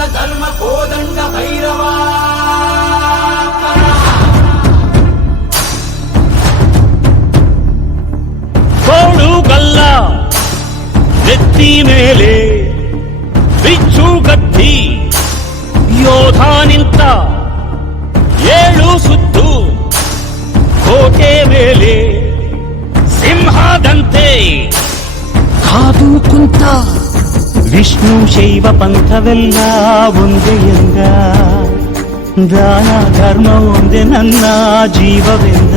కోదండ ధర్మ కోదండ భైరవా. కోడు గల్ల నెత్తి మేలే బిచ్చు కత్తి ಯೋಧಾನಿಂತ ಏಳು ಸುತ್ತು ಕೋಟೆ ಮೇಲೆ ಸಿಂಹದಂತೆ ಕಾದು ಕುಂತ ವಿಷ್ಣು ಶೈವ ಪಂಥವೆಲ್ಲ ಒಂದೇ ಎಂದ ದಾನ ಧರ್ಮ ಒಂದೇ ನನ್ನ ಜೀವವೆಂದ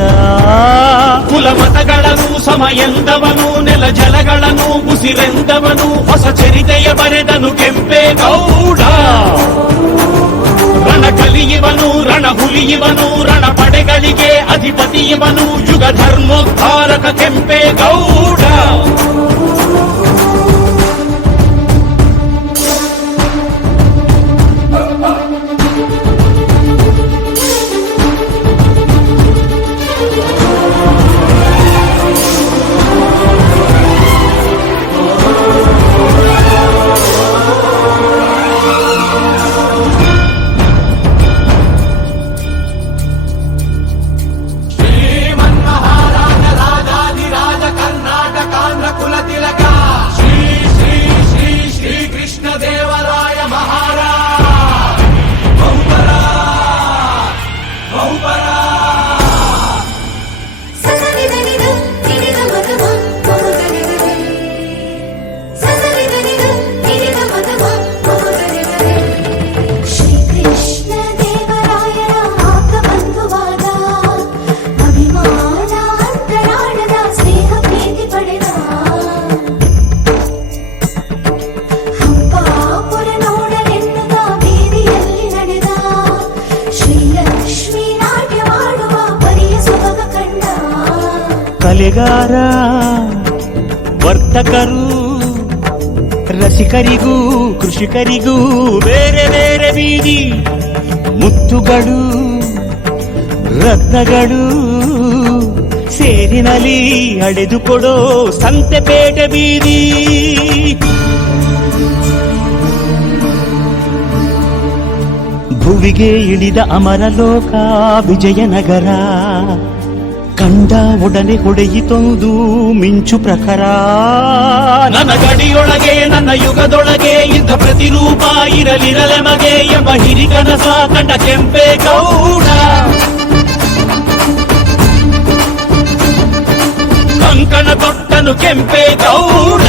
ಕುಲ ಮತಗಳನ್ನು ಸಮ ಎಂದವನು ನೆಲ ಜಲಗಳನ್ನು ಉಸಿರೆಂದವನು ಹೊಸ ಚರಿತೆಯ ಬರೆದನು ಕೆಂಪೇ ಗೌಡ ರಣ ಕಲಿಯುವನು ರಣ ಹುಲಿಯುವನು ರಣ ಪಡೆಗಳಿಗೆ ಅಧಿಪತಿಯವನು ಯುಗ ಧರ್ಮೋದ್ಧಾರಕ ಕೆಂಪೇ ಗೌಡ ಕಲೆಗಾರ, ವರ್ತಕರು, ರಸಿಕರಿಗೂ, ಕೃಷಿಕರಿಗೂ ಬೇರೆ ಬೇರೆ ಬೀದಿ, ಮುತ್ತುಗಳು, ರತ್ನಗಳು ಸೇರಿನಲ್ಲಿ ಅಡೆದುಕೊಡೋ ಸಂತೆಪೇಟೆ ಬೀದಿ. ಭುವಿಗೆ ಇಳಿದ ಅಮರಲೋಕ, ವಿಜಯನಗರ ಕಂಡ ಒಡನೆ ಹೊಡೆಯಿತೊಂದು ಮಿಂಚು ಪ್ರಖರ ನನ್ನ ಗಡಿಯೊಳಗೆ ನನ್ನ ಯುಗದೊಳಗೆ ಇದ್ದ ಪ್ರತಿರೂಪ ಇರಲಿರಲೆ ಮಗೆ ಎಂಬ ಹಿರಿಕನಸ ಕಂಡ ಕೆಂಪೆ ಗೌಡ ಕಂಕಣ ತೊಟ್ಟನು ಕೆಂಪೆ ಗೌಡ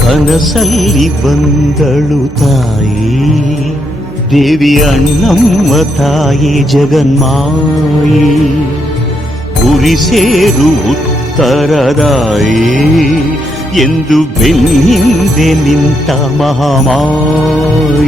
ಕನಸಲ್ಲಿ ಬಂದಳು ತಾಯಿ ದೇವಿ ಅಣ್ಣಮ್ಮ ತಾಯಿ ಜಗನ್ಮಾಯಿ ಗುರಿ ಸೇರು ಉತ್ತರದಾಯಿ ಎಂದು ಬೆನ್ನಿಂದೆ ನಿಂತ ಮಹಾಮಾಯಿ